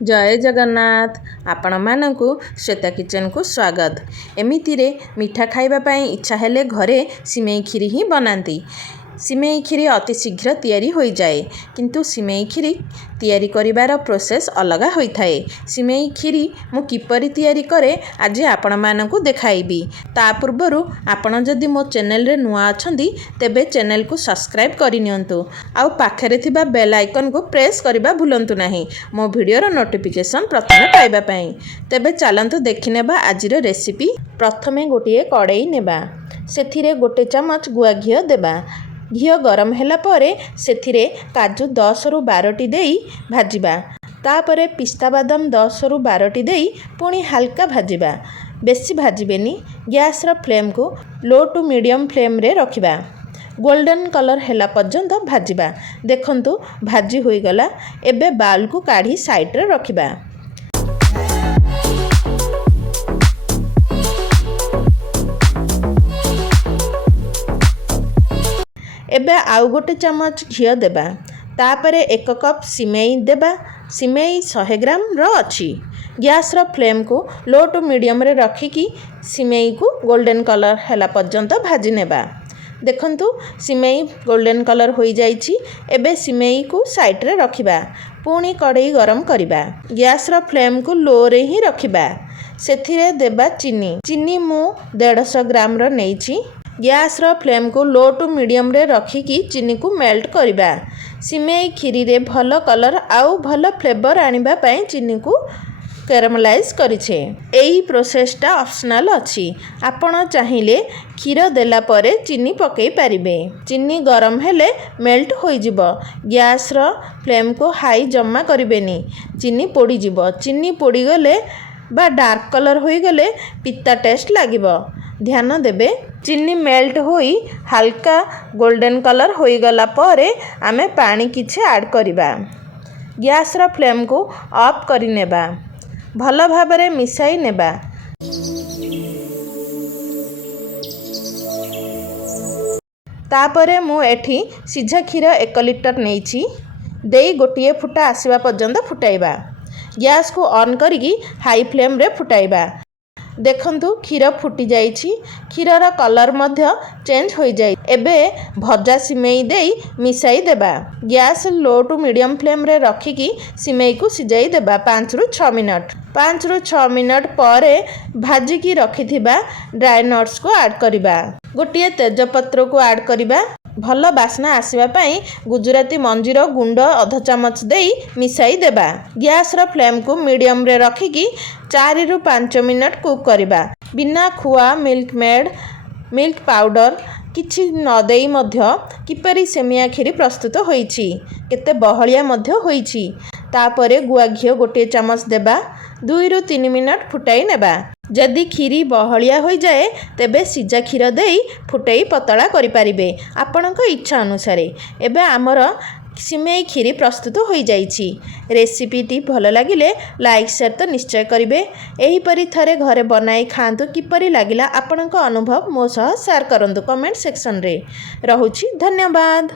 जय जगन्नाथ आपण मानकु श्वेता किचन को स्वागत। एमितिरे मिठा खाइबा पई इच्छा हेले घरे सिमेई खीरी ही बनाती। सिमेई खीरी अति शीघ्र तैयारी हो जाए, किंतु सिमेई खीरी तैयारी करिवार प्रोसेस अलग होइथाए। सिमेई खीरी मु किपरि तैयारी करे आज आपण मानकु देखाइबी। ता पूर्वरु आपण जदि मो चैनल रे नुआ अछंती तेबे चैनल को सब्सक्राइब करि नियंतु आउ पाखरे थिबा बेल आइकन को प्रेस करिबा भूलंतु नाही मो वीडियो रो नोटिफिकेशन प्रथमे पाइबा पई। तेबे चलंतु देखिनेबा आजिर रेसिपी। प्रथमे गोटिए कड़ाई नेबा, सेथिरे गोटे चमच गुआ घिओ देबा। घिओ गरम ହେଲା ପରେ ସେଥିରେ काजू 10 ରୁ 12ଟି ଦେଇ ଭାଜିବା। ତାପରେ ପିସ୍ତା ବାଦାମ 10 ରୁ 12ଟି ଦେଇ ପୁଣି ହାଲକା ଭାଜିବା। ବେଶୀ ଭାଜିବେନି। ଗ୍ୟାସର ଫ୍ଲେମକୁ लो टू मीडियम फ्लेम्रे रखिबा। गोल्डन कलर ହେଲା ପର୍ଯ୍ୟନ୍ତ ଭାଜିବା। ଦେଖନ୍ତୁ ଭାଜି ହୋଇଗଲା। ଏବେ ବାଉଲକୁ କାଢ଼ି ସାଇଡରେ ରଖିବା। एबे आउ गोटे चमच घिओ देबा। तापरे 1 कप सिमेई देबा। सिमेई 100 ग्राम रो अछि। गैस रो फ्लेम को लो टू मीडियम रे रखिकी सिमेई को गोल्डन कलर हैला पर्यंत भाजी नेबा। देखंतु सिमेई गोल्डन कलर होई जाइछि। एबे सिमेई को साइड रे रखिबा। पुणी कड़ाई गरम करिबा। गैस रो फ्लेम को लो रे ही रखिबा। सेथिरे देबा चीनी। चीनी मु 150 ग्राम रो नेइछि। गैस रो फ्लेम को लो टू मीडियम रे रखिकी चीनी को मेल्ट करिबा। सिमेई खीरी रे भलो कलर आउ भलो फ्लेवर आनिबा पई चीनी को कैरामलाइज करिछे। एही प्रोसेसटा ऑप्शनल अछि। आपण चाहिले क्षीर देला परे चीनी पकई पारिबे। चीनी गरम हेले मेल्ट होई जिवो। गैस रो फ्लेम को हाई जम्मा करिबेनी, चीनी पोड़ी जिवो। चीनी पोड़ी गले बा डार्क कलर होई गले पित्ता टेस्ट लागिबो। ध्यान देबे। चीनी मेल्ट होई हल्का गोल्डन कलर होई गला परे आमे पानी किछि ऐड करिबा। गैस रो फ्लेम को ऑफ करि नेबा। भलो भाबरे मिसाई नेबा। तापरे मु एठी सिझा क्षीर 1 लिटर नेइछि। देई गोटिए फुटा आसीबा पर्यंत फुटाइबा। गैस को ऑन करिकी हाई फ्लेम रे फुटाइबा। देखंतु क्षीर फुटी जाइछि। क्षीरर कलर मध्य चेंज हो जाए। एबे भजा सिमेई देई मिसाई देबा। Gas low to medium flame रे रखिकी सिमेई को सिजाई देबा 5 ରୁ 6 मिनट। 5 ରୁ 6 मिनट परे भाजिकी रखिथिबा ड्राई नट्स को ऐड करिबा। गोटिए तेजपत्र को ऐड करिबा। भलो बास्ना आसीबा पई गुजराती मंजीर गुंड आधा चमच देई मिसाई देबा। गैस रो फ्लेम को मीडियम रे रखिकी 4 ରୁ 5 मिनट कुक करिबा। बिना खुआ मिल्क मेड मिल्क पाउडर किछि न देई मध्य किपरि सेमिया खीरी प्रस्तुत होईछि। केते बहलिया मध्य होईछि। तापरे गुआ घिओ गोटे चमच देबा। 2 ରୁ 3 मिनट फुटाई नेबा। जदि खीरी बहलिया हो जाए तेबे सिजा क्षीर देई फुटाई पतला करि पारिबे आपणक इच्छा अनुसार। एबे आमर सिमेई खीरी प्रस्तुत हो जाइछि। रेसिपीटी भलो लागिले लाइक शेयर तो निश्चय करिवे। एही परि थरे घरे बनाई खांतु किपरि लागिला आपणक अनुभव मो सह शेयर करंतु कमेंट सेक्शन रे। रहुछि धन्यवाद।